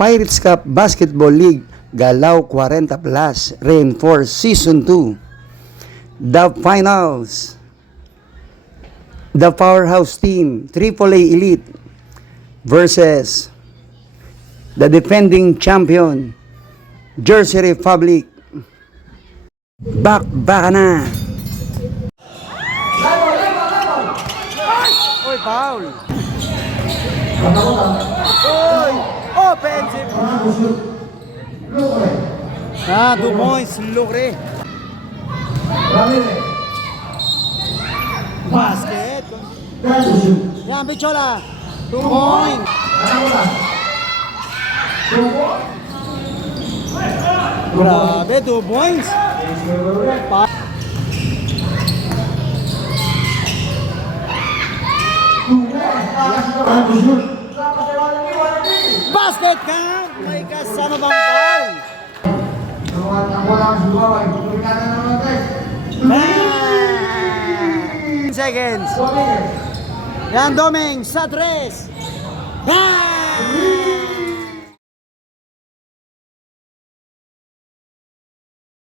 Pirates Cup Basketball League Galaw 40 Plus Reinforced Season 2. The Finals. The powerhouse team, AAA Elite versus the defending champion, Jersey Republic. Baka na. Oy, foul. Oy, offensive. 2 points, Lucre. Basket. Yan, Pichola. 2 points. Grabe, 2 points. Basket ka! May kasama bang foul? 10 seconds. Yan, Doming sa 3.